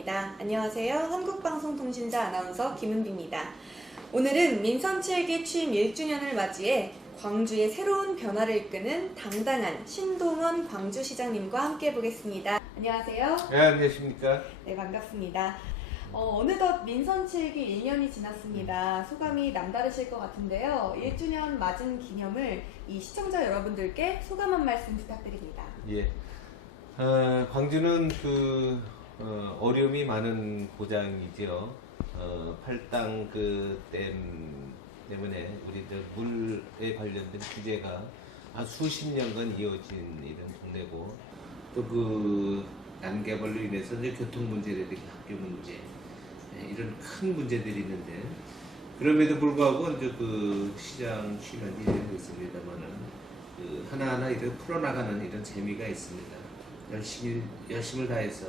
시작합니다. 안녕하세요. 한국방송통신사 아나운서 김은비입니다. 오늘은 민선 7기 취임 1주년을 맞이해 광주의 새로운 변화를 이끄는 당당한 신동원 광주시장님과 함께 보겠습니다. 안녕하세요. 네, 안녕하십니까. 네, 반갑습니다. 어느덧 민선 7기 1년이 지났습니다. 소감이 남다르실 것 같은데요. 1주년 맞은 기념을 이 시청자 여러분들께 소감 한 말씀 부탁드립니다. 예. 광주는 어려움이 많은 고장이죠. 팔당 댐 때문에 우리 물에 관련된 규제가 수십 년간 이어진 이런 동네고, 또 난개발로 인해서 이제 교통 문제라든지 학교 문제, 이런 큰 문제들이 있는데, 그럼에도 불구하고 이제 시장 취임한 지 되고 있습니다만은 하나하나 이렇게 풀어나가는 이런 재미가 있습니다. 열심을 다해서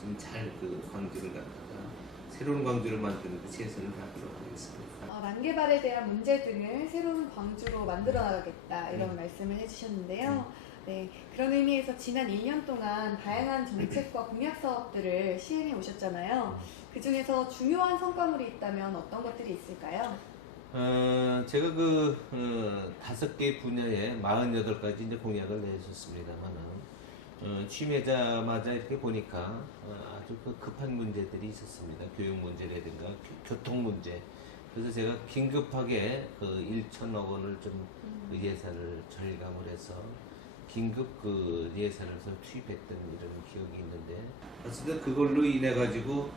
좀 잘 광주를 갖다가 새로운 광주를 만드는 데 최선을 다하도록 하겠습니다. 난개발에 대한 문제 등을 새로운 광주로 만들어 나가겠다 이런 말씀을 해주셨는데요. 네, 그런 의미에서 지난 1년 동안 다양한 정책과 공약 사업들을 시행해 오셨잖아요. 그 중에서 중요한 성과물이 있다면 어떤 것들이 있을까요? 제가 5개 분야에 48가지 이제 공약을 내줬습니다만은, 취임하자마자 이렇게 보니까 아주 급한 문제들이 있었습니다. 교육 문제라든가 교통 문제. 그래서 제가 긴급하게 1천억 원을 좀 예산을 절감을 해서 긴급 예산을 투입했던 이런 기억이 있는데, 어쨌든 그걸로 인해 가지고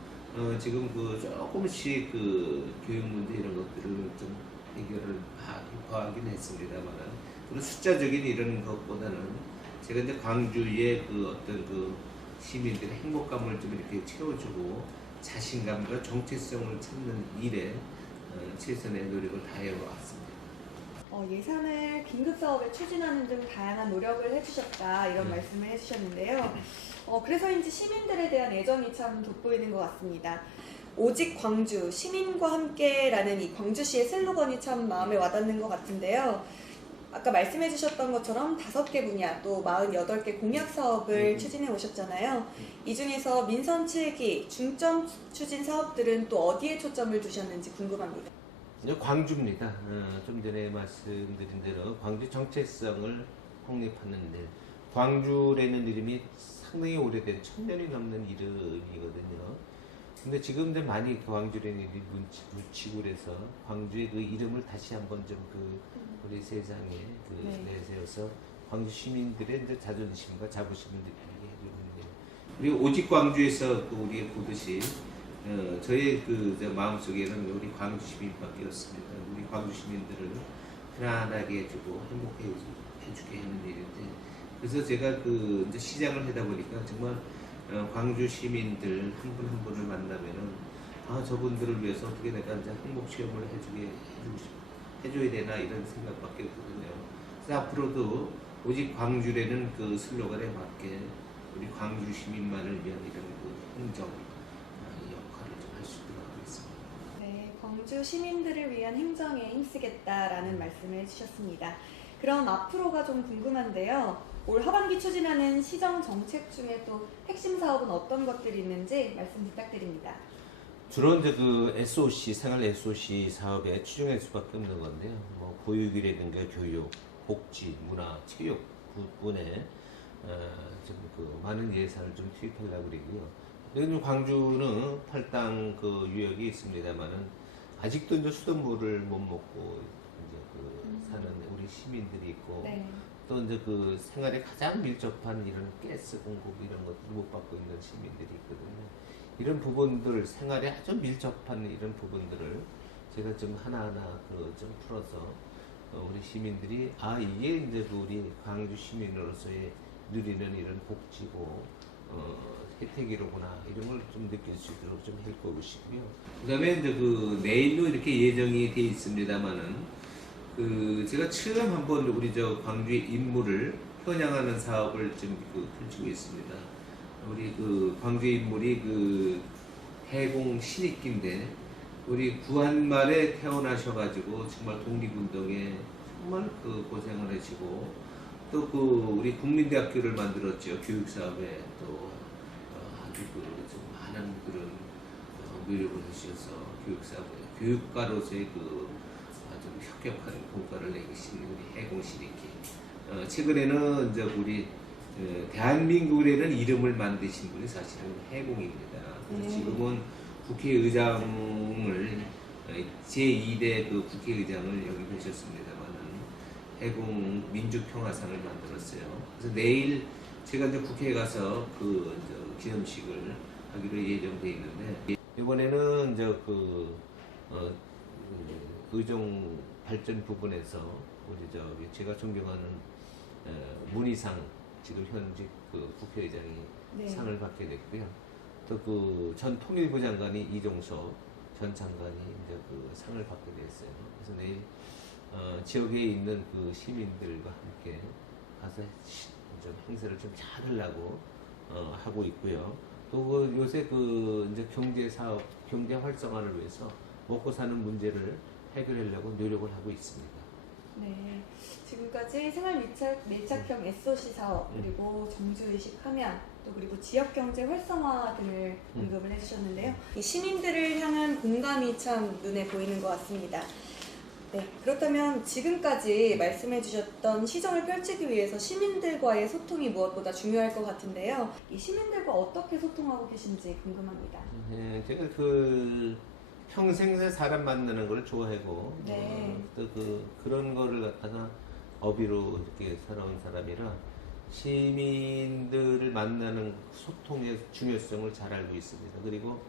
지금 조금씩 교육 문제 이런 것들을 좀 해결을 하긴 했습니다만은, 그런 숫자적인 이런 것보다는 제가 이제 광주의 어떤 시민들의 행복감을 좀 이렇게 채워주고 자신감과 정체성을 찾는 일에 최선의 노력을 다해 왔습니다. 예산을 긴급 사업에 추진하는 등 다양한 노력을 해주셨다 이런 말씀을 해주셨는데요. 그래서인지 시민들에 대한 애정이 참 돋보이는 것 같습니다. 오직 광주, 시민과 함께라는 이 광주시의 슬로건이 참 마음에 와닿는 것 같은데요. 아까 말씀해 주셨던 것처럼 5개 분야 또 48개 공약 사업을 추진해 오셨잖아요. 이 중에서 민선 7기 중점 추진 사업들은 또 어디에 초점을 두셨는지 궁금합니다. 광주입니다. 좀 전에 말씀드린 대로 광주 정체성을 확립하는데, 광주라는 이름이 상당히 오래된 1000년이 넘는 이름이거든요. 근데 지금 이제 많이 광주라는 이름이 묻히고 그래서 광주의 이름을 다시 한번 좀 우리 세상에 내세워서 광주 시민들의 이제 자존심과 자부심을 느끼게 해주는 게, 우리 오직 광주에서 우리 보듯이 저의 마음속에는 우리 광주 시민밖에 없습니다. 우리 광주 시민들을 편안하게 해주고 행복해 해주게 하는 일인데, 그래서 제가 이제 시장을 하다 보니까 정말 광주 시민들 한 분 한 분을 만나면은 저분들을 위해서 어떻게 내가 이제 행복 체험을 해줘야 되나 이런 생각밖에 없거든요. 그래서 앞으로도 오직 광주라는 슬로건에 맞게 우리 광주 시민만을 위한 이런 행정 역할을 좀 할 수 있도록 하겠습니다. 네, 광주 시민들을 위한 행정에 힘쓰겠다라는 말씀을 해주셨습니다. 그럼 앞으로가 좀 궁금한데요. 올 하반기 추진하는 시정 정책 중에 또 핵심 사업은 어떤 것들이 있는지 말씀 부탁드립니다. 주로 이제 SOC, 생활 SOC 사업에 추진할 수밖에 없는 건데요. 보육이라든가 교육, 복지, 문화, 체육 부분에 좀 많은 예산을 좀 투입하려고 그러고요. 여기 광주는 팔당 유역이 있습니다만은 아직도 이제 수돗물을 못 먹고 이제 사는 우리 시민들이 있고, 네. 또 이제 생활에 가장 밀접한 이런 가스 공급 이런 것들을 못 받고 있는 시민들이 있거든요. 이런 부분들, 생활에 아주 밀접한 이런 부분들을 제가 좀 하나하나 좀 풀어서 우리 시민들이 이게 이제 우리 광주 시민으로서의 누리는 이런 복지고 혜택이로구나 이런 걸 좀 느낄 수 있도록 좀 해보고 싶고요. 그다음에 이제 내일로 이렇게 예정이 돼 있습니다만은, 제가 처음 한번 우리 광주의 인물을 현양하는 사업을 좀 펼치고 있습니다. 우리 광주의 인물이 해공 신익기인데, 우리 구한말에 태어나셔가지고 정말 독립운동에 정말 고생을 하시고, 또 우리 국민대학교를 만들었죠. 교육사업에 또 아주 좀 많은 많은 그런 노력을 하셔서 교육가로서의 그 아주 혁혁한 공과를 내기신 우리 해공시리키. 최근에는 이제 우리 대한민국에는 이름을 만드신 분이 사실은 해공입니다. 그래서 지금은 국회의장을 제2대 그 국회의장을 역임하셨습니다만은 해공 민주평화상을 만들었어요. 그래서 내일 제가 이제 국회에 가서 그 이제 기념식을 하기로 예정돼 있는데 이번에는 이제 의정 발전 부분에서 우리 제가 존경하는 문희상 지금 현직 그 국회의장이 네. 상을 받게 됐고요. 또 그 전 통일부 장관이 이종서 전 장관이 이제 그 상을 받게 됐어요. 그래서 내일 지역에 있는 그 시민들과 함께 가서 좀 행사를 좀 잘하려고 하고 있고요. 또 요새 그 이제 경제 사업, 경제 활성화를 위해서 먹고 사는 문제를 해결하려고 노력을 하고 있습니다. 네, 지금까지 생활 밀착형 SOC 사업, 그리고 정주의식 함양, 또 그리고 지역경제 활성화 등을 언급을 해주셨는데요. 이 시민들을 향한 공감이 참 눈에 보이는 것 같습니다. 네, 그렇다면 지금까지 말씀해주셨던 시정을 펼치기 위해서 시민들과의 소통이 무엇보다 중요할 것 같은데요. 이 시민들과 어떻게 소통하고 계신지 궁금합니다. 네, 제가 그 평생에 사람 만나는 걸 좋아하고 네. 또 그런 거를 갖다가 어비로 이렇게 살아온 사람이라 시민들을 만나는 소통의 중요성을 잘 알고 있습니다. 그리고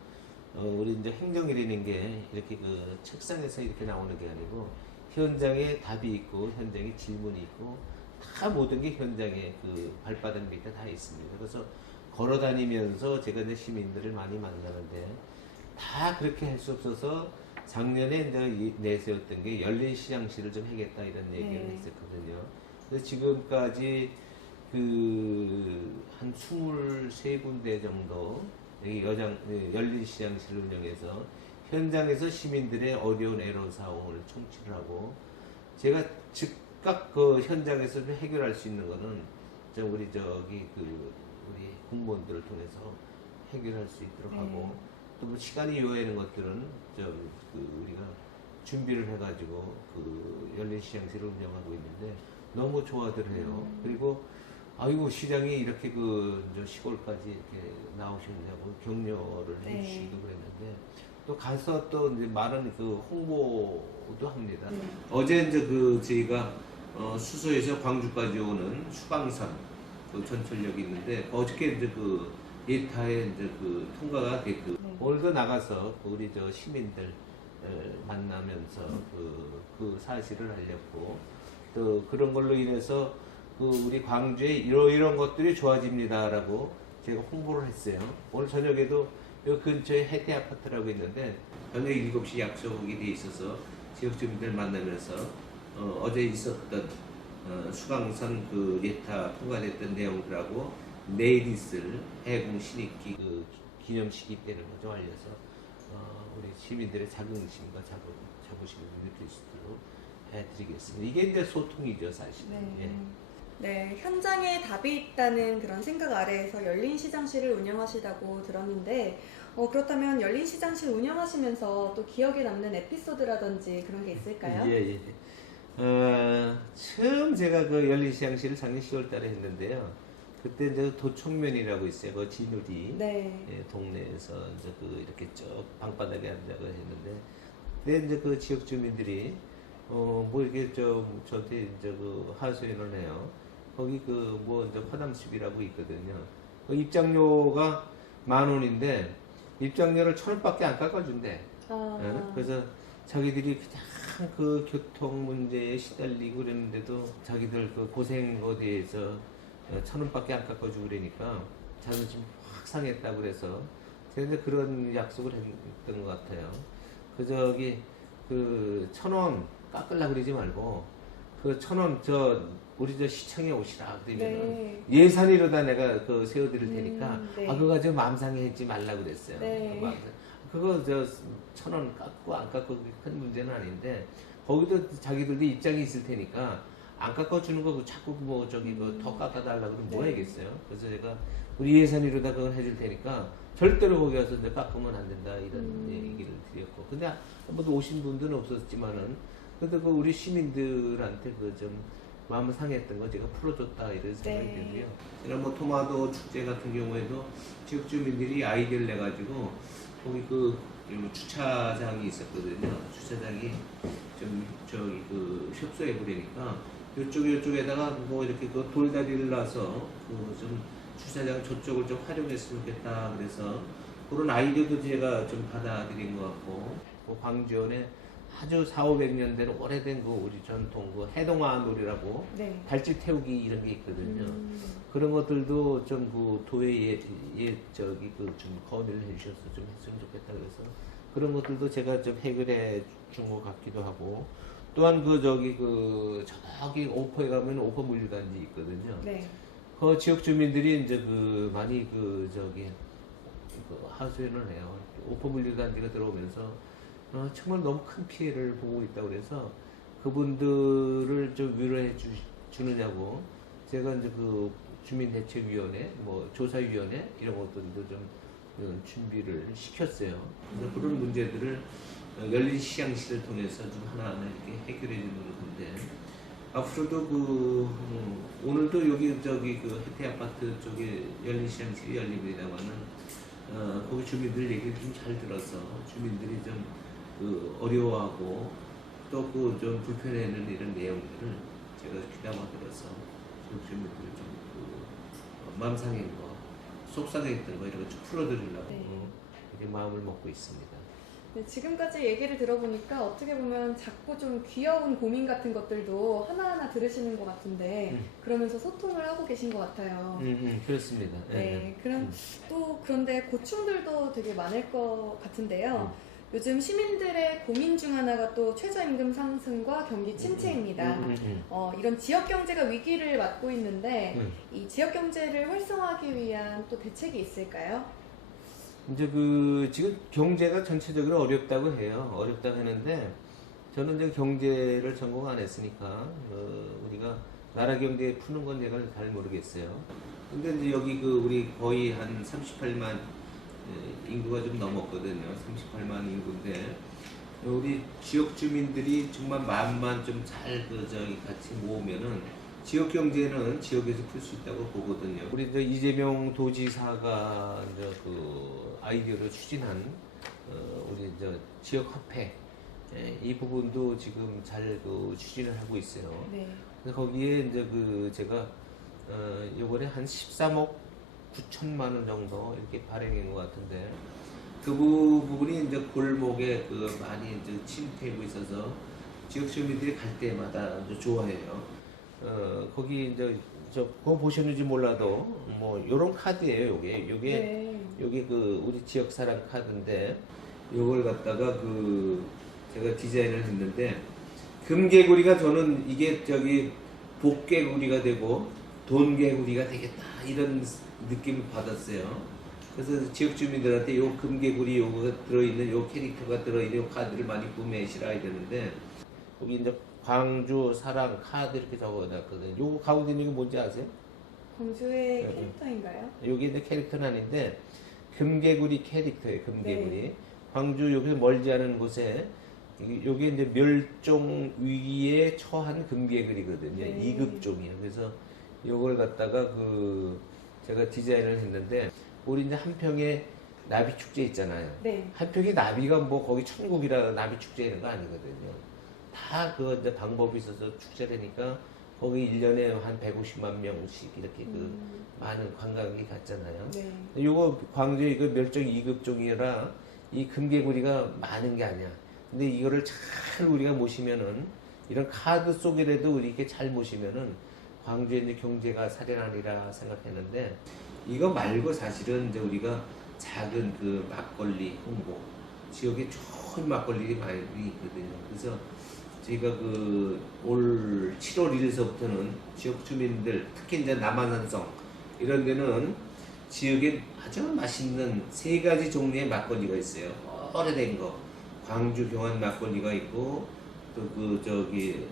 우리 이제 행정이라는 게 이렇게 그 책상에서 이렇게 나오는 게 아니고 현장에 답이 있고 현장에 질문이 있고 다 모든 게 현장에 그 발바닥 밑에 다 있습니다. 그래서 걸어 다니면서 제가 이제 시민들을 많이 만나는데 다 그렇게 할 수 없어서 작년에 이제 내세웠던 게 열린 시장실을 좀 하겠다 이런 얘기를 했었거든요. 그래서 지금까지 한 23군데 정도 여기 열린 시장실을 운영해서 현장에서 시민들의 어려운 애로사항을 청취를 하고 제가 즉각 그 현장에서 해결할 수 있는 거는 우리 우리 공무원들을 통해서 해결할 수 있도록 하고 또 뭐 시간이 요하는 것들은 우리가 준비를 해가지고 그 열린 시장실을 운영하고 있는데 너무 좋아들 해요. 그리고 아이고 시장이 이렇게 저 시골까지 이렇게 나오셨냐고 격려를 해주시기도 그랬는데 또 가서 또 이제 많은 그 홍보도 합니다. 어제 이제 저희가 수서에서 광주까지 오는 수방선 그 전철역이 있는데 어저께 이제 예타에 이제 통과가 됐고 오늘도 나가서 우리 시민들 만나면서 그 사실을 알렸고 또 그런 걸로 인해서 우리 광주에 이런 것들이 좋아집니다라고 제가 홍보를 했어요. 오늘 저녁에도 요 근처에 해태 아파트라고 있는데 저녁 7시 약속이 돼 있어서 지역 주민들 만나면서 어제 있었던 수강선 예타 통과됐던 내용들하고 내일 있을 해공 신입기 기념식이 있다는 거 좀 알려서 우리 시민들의 자긍심과 자부심을 느낄 수 있도록 해드리겠습니다. 이게 이제 소통이죠, 사실. 예. 네, 현장에 답이 있다는 그런 생각 아래에서 열린 시장실을 운영하시다고 들었는데 그렇다면 열린 시장실 운영하시면서 또 기억에 남는 에피소드라든지 그런 게 있을까요? 예. 처음 제가 열린 시장실을 작년 10월 달에 했는데요. 그때 이제 도청면이라고 있어요. 그 진우리 동네에서 이제 이렇게 쭉 방바닥에 앉아서 했는데, 그때 이제 지역 주민들이 뭐 이렇게 저한테 이제 하소연을 해요. 거기 이제 화담숲이라고 있거든요. 입장료가 10,000원인데 입장료를 1,000원밖에 안 깎아준대. 그래서 자기들이 그냥 교통 문제에 시달리고 그랬는데도 자기들 고생 어디에서 1,000원밖에 안 깎아주고 그러니까 자존심 확 상했다고 그래서 제가 이제 그런 약속을 했던 것 같아요. 1,000원 깎으려고 그러지 말고 1,000원 우리 시청에 오시라 그러면 예산이로다 내가 세워드릴 테니까 그거 가지고 마음 상해하지 말라고 그랬어요. 그거 1,000원 깎고 안 깎고 큰 문제는 아닌데 거기도 자기들도 입장이 있을 테니까 안 깎아주는 거 자꾸 더 깎아달라고 그러면 뭐 하겠어요. 그래서 제가 우리 예산이로다 그걸 해줄 테니까 절대로 거기 가서 이제 깎으면 안 된다 이런 음. 얘기를 드렸고, 근데 한 번도 오신 분들은 없었지만은 그래도 그 우리 시민들한테 그 좀 마음 상했던 거 제가 풀어줬다 이런 생각이 네. 들고요. 지난 뭐 토마토 축제 같은 경우에도 지역 주민들이 아이디어를 내 가지고 거기 그 주차장이 있었거든요. 주차장이 좀 저기 그 협소해 버리니까 요쪽에다가 뭐 이렇게 그 돌다리를 놔서 그 좀 주차장 저쪽을 좀 활용했으면 좋겠다. 그래서 그런 아이디어도 제가 좀 받아들인 것 같고, 그 광주원에 아주 4,500년 된 오래된 그 우리 전통 그 해동화 놀이라고 네. 발질 태우기 이런 게 있거든요. 음. 그런 것들도 좀 그 도에 저기 그 좀 건의를 해주셔서 좀 했으면 좋겠다 그래서 그런 것들도 제가 좀 해결해 준 것 같기도 하고, 또한 그 저기 그 저기 오포에 가면 오포 물류단지 있거든요. 네. 그 지역 주민들이 이제 그 많이 그 저기 그 하소연을 해요. 오포 물류단지가 들어오면서 정말 너무 큰 피해를 보고 있다고 그래서 그분들을 좀 위로해 주느냐고 제가 이제 그 주민대책위원회, 뭐 조사위원회 이런 것들도 좀 준비를 시켰어요. 그래서 그런 문제들을 열린 시향실을 통해서 좀 하나하나 이렇게 해결해 주는 건데, 앞으로도 그 오늘도 여기 저기 그 혜태 아파트 쪽에 열린 시향실이 열립니다만은 거기 주민들 얘기를 좀 잘 들어서 주민들이 좀 그 어려워하고 또 그 좀 불편해하는 이런 내용들을 제가 귀담아 들어서 주민들 좀그 마음 상한 거, 속상했던 거 이런 거 좀 풀어드리려고 네. 이렇게 마음을 먹고 있습니다. 네, 지금까지 얘기를 들어보니까 어떻게 보면 작고 좀 귀여운 고민 같은 것들도 하나하나 들으시는 것 같은데 그러면서 소통을 하고 계신 것 같아요. 그렇습니다. 네, 그럼 또 그런데 고충들도 되게 많을 것 같은데요. 요즘 시민들의 고민 중 하나가 또 최저임금 상승과 경기 침체입니다. 이런 지역 경제가 위기를 맞고 있는데 이 지역 경제를 활성화하기 위한 또 대책이 있을까요? 이제 그 지금 경제가 전체적으로 어렵다고 해요. 어렵다고 하는데 저는 이제 경제를 전공 안 했으니까 우리가 나라 경제 푸는 건 내가 잘 모르겠어요. 근데 이제 여기 그 우리 거의 한 38만 인구가 좀 넘었거든요. 38만 인구인데 우리 지역 주민들이 정말 마음만 좀 잘 그 저기 같이 모으면은 지역 경제는 지역에서 풀 수 있다고 보거든요. 우리 이제 이재명 도지사가 이제 그 아이디어를 추진한 우리 저 지역 화폐 이 부분도 지금 잘 그 추진을 하고 있어요. 네. 그래서 거기에 이제 그 제가 이번에 한 13억 9천만 원 정도 이렇게 발행한 것 같은데 그 부분이 이제 골목에 그 많이 이제 침투하고 있어서 지역 주민들이 갈 때마다 이제 좋아해요. 거기 이제 저 그거 보셨는지 몰라도 뭐 요런 카드예요. 요게 네. 요게 그 우리 지역 사랑 카드인데 요걸 갖다가 그 제가 디자인을 했는데 금개구리가 저는 이게 저기 복개구리가 되고 돈개구리가 되겠다 이런 느낌을 받았어요. 그래서 지역 주민들한테 요 금개구리 요거가 들어있는 요 캐릭터가 들어있는 요 카드를 많이 구매하시라 이러는데 여기 이제 광주 사랑 카드 이렇게 적어놨거든요. 요거 가운데 있는 게 뭔지 아세요? 광주의 캐릭터인가요? 여기 이제 캐릭터는 아닌데 금개구리 캐릭터예요. 금개구리. 네. 광주 여기서 멀지 않은 곳에 요게 이제 멸종 위기에 처한 금개구리거든요. 네. 2급종이에요. 그래서 요걸 갖다가 그 제가 디자인을 했는데 우리 이제 한평에 나비 축제 있잖아요. 네. 한평이 나비가 뭐 거기 천국이라 나비 축제 이런 거 아니거든요. 다 그 이제 방법이 있어서 축제라니까 거기 1년에 한 150만 명씩 이렇게 그 많은 관광객이 갔잖아요. 네. 요거 광주에 이거 멸종 2급종이라 이 금개구리가 많은 게 아니야. 근데 이거를 잘 우리가 모시면은 이런 카드 속이라도 우리 이렇게 잘 모시면은 광주에 이제 경제가 살아나리라 생각했는데 이거 말고 사실은 이제 우리가 작은 그 막걸리 홍보 지역에 좋은 막걸리들이 많이 있거든요. 그래서 저희가 그 올 7월 1일서부터는 지역 주민들 특히 이제 남한산성 이런 데는 지역에 아주 맛있는 3가지 종류의 막걸리가 있어요. 오래된 거 광주 경환 막걸리가 있고 또 그 저기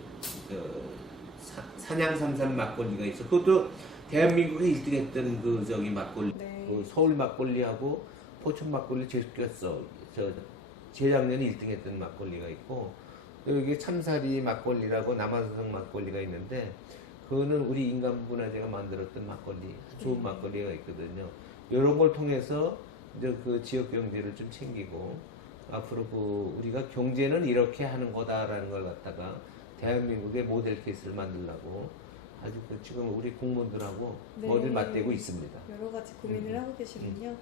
산양삼산 막걸리가 있어. 그것도 대한민국에 1등했던 그 저기 막걸리, 네. 그 서울 막걸리하고 포천 막걸리 제꼈어. 저 재작년에 1등 했던 막걸리가 있고, 또 여기 참사리 막걸리라고 남한성 막걸리가 있는데, 그거는 우리 인간문화재가 만들었던 막걸리, 좋은 막걸리가 있거든요. 이런 걸 통해서 이제 그 지역 경제를 좀 챙기고, 앞으로 그 우리가 경제는 이렇게 하는 거다라는 걸 갖다가 대한민국의 모델 케이스를 만들려고 아주 그 지금 우리 공무원들하고 네. 머리를 맞대고 있습니다. 여러 가지 고민을 하고 계시군요.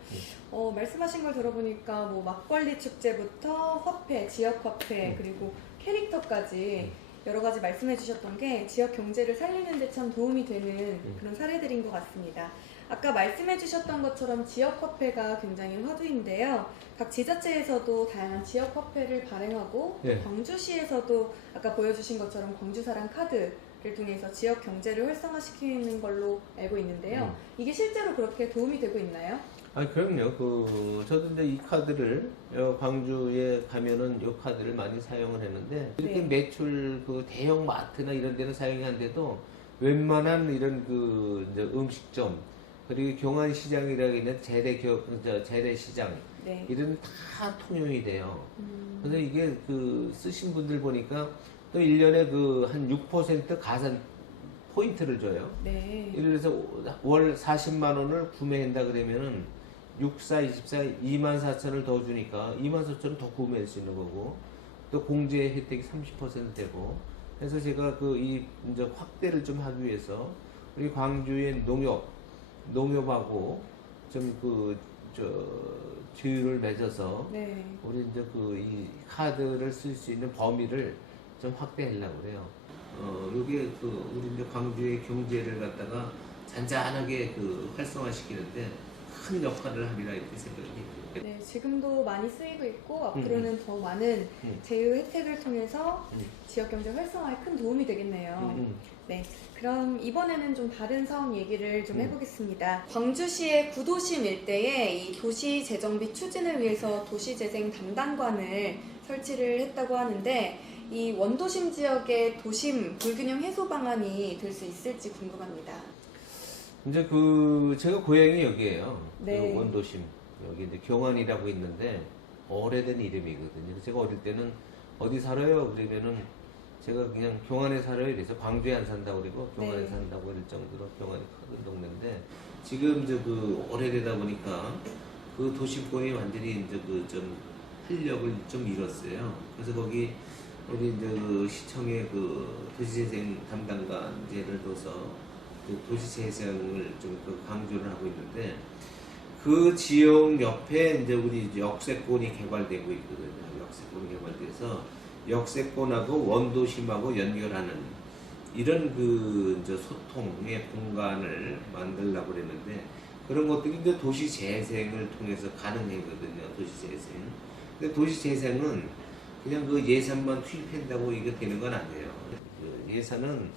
음. 말씀하신 걸 들어보니까 뭐 막걸리 축제부터 화폐, 지역 화폐 그리고 캐릭터까지 여러 가지 말씀해 주셨던 게 지역 경제를 살리는 데 참 도움이 되는 그런 사례들인 것 같습니다. 아까 말씀해 주셨던 것처럼 지역 화폐가 굉장히 화두인데요. 각 지자체에서도 다양한 지역 화폐를 발행하고 네. 광주시에서도 아까 보여주신 것처럼 광주사랑 카드를 통해서 지역 경제를 활성화시키는 걸로 알고 있는데요. 이게 실제로 그렇게 도움이 되고 있나요? 아, 그럼요. 저도 이제 이 카드를 광주에 가면은 이 카드를 많이 사용을 했는데 이렇게 네. 매출 그 대형 마트나 이런 데는 사용이 안 돼도 웬만한 이런 그 이제 음식점 그리고 경안시장이라고 있는 재래시장 네. 이런 다 통용이 돼요. 근데 이게 그 쓰신 분들 보니까 또 1년에 그 한 6% 가산 포인트를 줘요. 네. 예를 들어서 월 40만 원을 구매한다 그러면은 64, 24, 2만 4천을 더 주니까 2만 4천을 더 구매할 수 있는 거고 또 공제 혜택이 30% 되고 그래서 제가 그 이 이제 확대를 좀 하기 위해서 우리 광주의 농협하고 좀 그 조율을 맺어서 네. 우리 이제 그 이 카드를 쓸 수 있는 범위를 좀 확대하려고 그래요. 요게 그 우리 이제 광주의 경제를 갖다가 잔잔하게 그 활성화시키는데 큰 역할을 하리라 이렇게 생각이 돼요. 네, 지금도 많이 쓰이고 있고 앞으로는 더 많은 제휴 혜택을 통해서 지역 경제 활성화에 큰 도움이 되겠네요. 네, 그럼 이번에는 좀 다른 사업 얘기를 좀 해보겠습니다. 광주시의 구도심 일대에 이 도시 재정비 추진을 위해서 도시재생 담당관을 설치를 했다고 하는데 이 원도심 지역의 도심 불균형 해소 방안이 될 수 있을지 궁금합니다. 이제 그 제가 고향이 여기에요. 네. 그 원도심 여기 이제 경안이라고 있는데 오래된 이름이거든요. 제가 어릴 때는 어디 살아요? 그러면은 제가 그냥 경안에 살아요. 그래서 광주에 안 산다고 그러고 경안에 네. 산다고 그럴 정도로 경안이 큰 동네인데 지금 이제 그 오래되다 보니까 그 도심권이 완전히 이제 그 좀 활력을 좀 잃었어요. 그래서 거기 우리 이제 그 시청의 그 도시재생 담당관제를 둬서 그 도시재생을 좀 그 강조를 하고 있는데 그 지역 옆에 이제 우리 역세권이 개발되고 있거든요. 역세권이 개발돼서 역세권하고 원도심하고 연결하는 이런 그 이제 소통의 공간을 만들려고 그랬는데 그런 것들이 이제 도시재생을 통해서 가능하거든요. 도시재생. 근데 도시재생은 그냥 그 예산만 투입한다고 이게 되는 건 아니에요. 그 예산은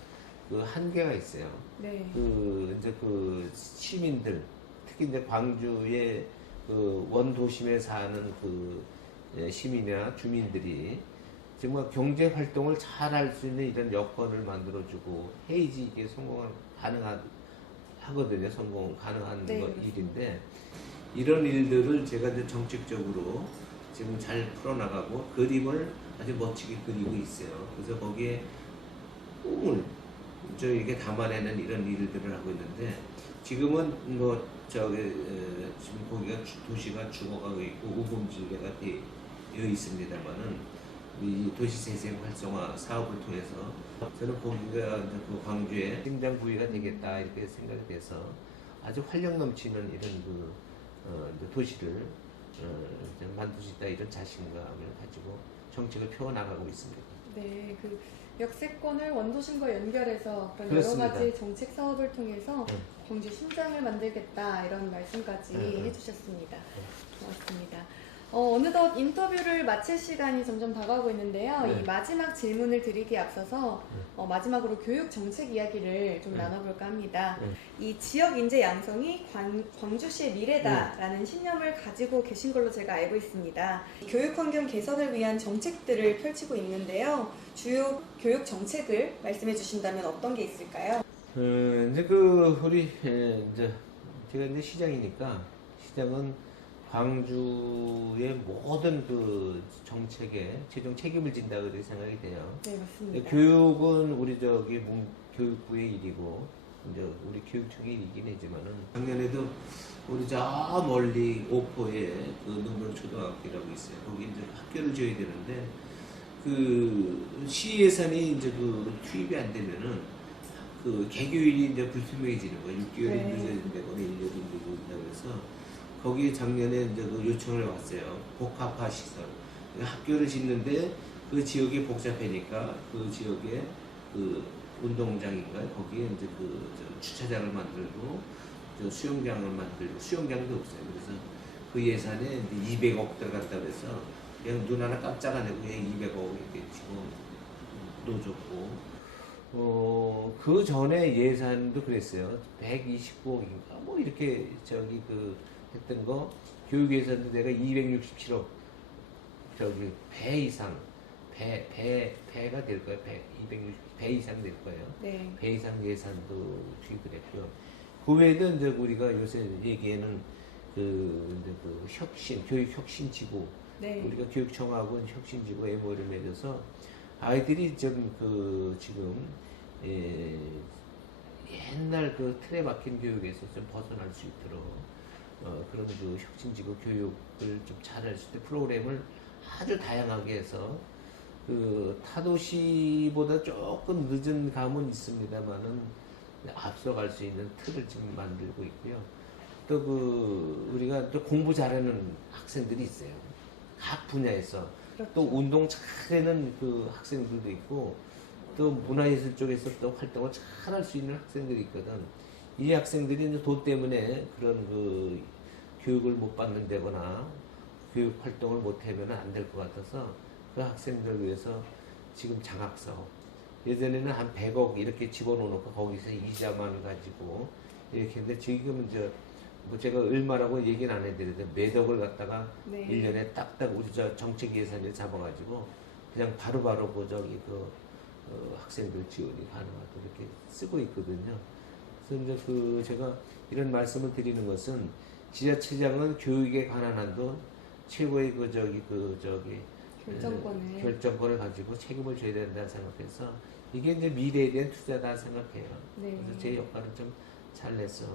그 한계가 있어요. 네. 그 이제 그 시민들 특히 이제 광주의 그 원도심에 사는 그 시민이나 주민들이 정말 경제 활동을 잘 할 수 있는 이런 여건을 만들어주고 해야지 이게 하거든요. 성공 가능한 네, 일인데 이런 일들을 제가 이제 정책적으로 지금 잘 풀어나가고 그림을 아주 멋지게 그리고 있어요. 그래서 거기에 꿈을 저에게 담아내는 이런 일들을 하고 있는데 지금은 뭐 지금 거기가 도시가 죽어가고 있고 우범지대가 되어 있습니다만은 이 도시재생 활성화 사업을 통해서 저는 거기가 이제 그 광주의 심장 부위가 되겠다 이렇게 생각이 돼서 아주 활력 넘치는 이런 그 이제 도시를 이제 만들 수 있다 이런 자신감을 가지고 정책을 펴나가고 있습니다. 네, 그 역세권을 원도심과 연결해서 그런 그렇습니다. 여러 가지 정책 사업을 통해서 광주 심장을 만들겠다 이런 말씀까지 해주셨습니다. 고맙습니다. 어느덧 인터뷰를 마칠 시간이 점점 다가오고 있는데요. 네. 이 마지막 질문을 드리기에 앞서서 마지막으로 교육 정책 이야기를 좀 나눠볼까 합니다. 이 지역 인재 양성이 광주시의 미래다라는 신념을 가지고 계신 걸로 제가 알고 있습니다. 교육 환경 개선을 위한 정책들을 펼치고 있는데요. 주요 교육 정책을 말씀해 주신다면 어떤 게 있을까요? 이제 그 우리 이제 제가 이제 시장이니까 시장은 광주의 모든 그 정책에 최종 책임을 진다 그렇게 생각이 돼요. 네, 맞습니다. 교육은 우리 교육부의 일이고 이제 우리 교육청의 일이긴 하지만은 작년에도 우리 저 멀리 오포에 그 능동 초등학교라고 있어요. 거기 이제 학교를 지어야 되는데 그 시 예산이 이제 그 투입이 안 되면은 그 개교일이 이제 불투명해지는 거예요. 6개월이 네. 늦어진다거나 1년이 늦어진다고 해서 거기 작년에 이제 그 요청을 왔어요. 복합화 시설. 학교를 짓는데 그 지역이 복잡하니까 그 지역에 그 운동장인가요? 거기에 이제 그 주차장을 만들고 수영장을 만들고 수영장도 없어요. 그래서 그 예산에 이제 200억 들어갔다고 해서 그냥 눈 하나 깜짝 안 하고 그냥 200억 이렇게 지금 넣어줬고 그 전에 예산도 그랬어요. 129억인가 뭐 이렇게 했던 거 교육 예산도 내가 267억 배 이상 배가 될 거예요. 260배 이상 될 거예요. 네. 배 이상 예산도 투입을 했고요. 그 외에도 이제 우리가 요새 얘기하는 교육 혁신 지구 네. 우리가 교육청하고 혁신 지구 MOU를 맺어서 아이들이 지금 옛날 그 틀에 박힌 교육에서 좀 벗어날 수 있도록 그런 그 혁신지구 교육을 좀 잘할 수 있는 프로그램을 아주 다양하게 해서 그 타도시보다 조금 늦은 감은 있습니다만은 앞서갈 수 있는 틀을 지금 만들고 있고요. 또 우리가 또 공부 잘하는 학생들이 있어요. 각 분야에서. 그렇죠. 또 운동 잘하는 그 학생들도 있고 또 문화예술 쪽에서 또 활동을 잘할 수 있는 학생들이 있거든. 이 학생들이 이제 돈 때문에 그런 그 교육을 못 받는다거나 교육 활동을 못 하면 안 될 것 같아서 그 학생들 위해서 지금 장학사업 예전에는 한 100억 이렇게 집어넣어놓고 거기서 이자만 가지고 이렇게 했는데 지금은 뭐 제가 얼마라고 얘기는 안 해드려도 몇 억을 갖다가 네. 1년에 딱딱 우리 정책 예산을 잡아가지고 그냥 바로바로 학생들 지원이 가능하도록 이렇게 쓰고 있거든요. 그래서 이제 제가 이런 말씀을 드리는 것은 지자체장은 교육에 관한 한도 최고의 결정권을 가지고 책임을 져야 된다 생각해서 이게 이제 미래에 대한 투자다 생각해요. 네. 그래서 제 역할을 좀 잘 내서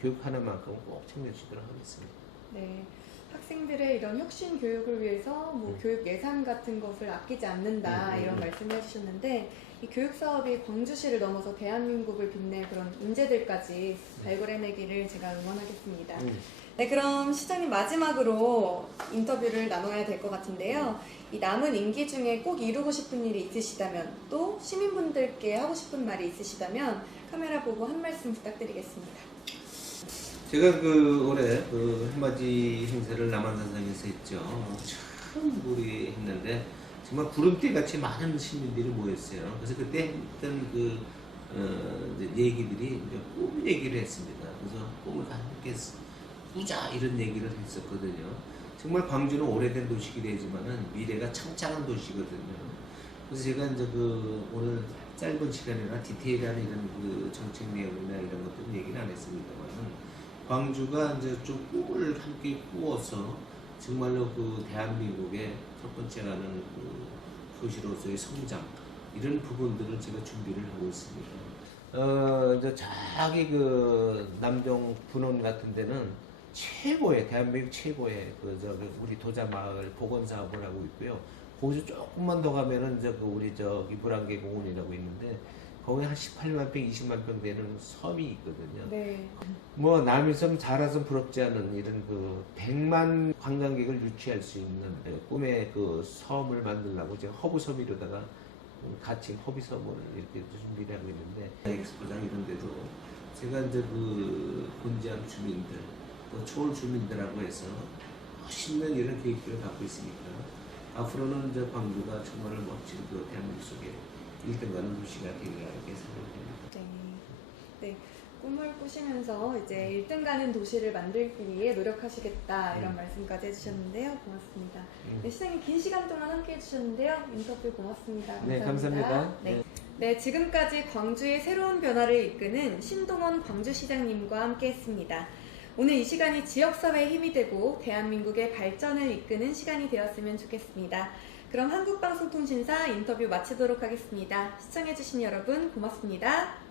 교육하는 만큼 꼭 챙겨주도록 하겠습니다. 네. 학생들의 이런 혁신 교육을 위해서 교육 예산 같은 것을 아끼지 않는다 이런 말씀을 해주셨는데 이 교육 사업이 광주시를 넘어서 대한민국을 빛낼 그런 인재들까지 발굴해내기를 제가 응원하겠습니다. 네, 그럼 시장님 마지막으로 인터뷰를 나눠야 될 것 같은데요. 이 남은 임기 중에 꼭 이루고 싶은 일이 있으시다면 또 시민분들께 하고 싶은 말이 있으시다면 카메라 보고 한 말씀 부탁드리겠습니다. 제가 올해 한마디 행사를 남한산성에서 했죠. 참 우리 했는데 정말 구름대 같이 많은 시민들이 모였어요. 그래서 그때 했던 이제 얘기들이 이제 꿈 얘기를 했습니다. 그래서 꿈을 함께 꾸자 이런 얘기를 했었거든요. 정말 광주는 오래된 도시이긴 하지만은 미래가 창창한 도시거든요. 그래서 제가 이제 오늘 짧은 시간이나 디테일한 이런 정책 내용이나 이런 것들은 얘기는 안 했습니다만은 광주가 이제 좀 꿈을 함께 꾸어서 정말로 대한민국의 첫 번째 가는 도시로서의 성장 이런 부분들을 제가 준비를 하고 있습니다. 이제 자기 남동 분원 같은 데는 대한민국 최고의 우리 도자마을 복원 사업을 하고 있고요. 거기서 조금만 더 가면은 우리 물안개 공원이라고 있는데 거기 한 18만 평, 20만 평 되는 섬이 있거든요. 네. 뭐 남이섬 자라섬 부럽지 않은 이런 100만 관광객을 유치할 수 있는 꿈의 섬을 만들려고 제가 허브섬이로다가 같이 허브섬을 이렇게 준비를 하고 있는데 엑스포장 이런 데도 제가 이제 곤지암 주민들 또 초월 주민들하고 해서 멋있는 이런 계획들을 갖고 있으니까 앞으로는 이제 광주가 정말 멋진 대한민국 속에 1등 가는 도시가 되리라 이렇게 생각합니다. 네. 네. 꿈을 꾸시면서 이제 1등 가는 도시를 만들기 위해 노력하시겠다 이런 말씀까지 해주셨는데요. 고맙습니다. 네, 시장님 긴 시간 동안 함께 해주셨는데요. 인터뷰 고맙습니다. 감사합니다. 네, 감사합니다. 네. 네, 지금까지 광주의 새로운 변화를 이끄는 신동원 광주시장님과 함께 했습니다. 오늘 이 시간이 지역사회의 힘이 되고 대한민국의 발전을 이끄는 시간이 되었으면 좋겠습니다. 그럼 한국방송통신사 인터뷰 마치도록 하겠습니다. 시청해주신 여러분 고맙습니다.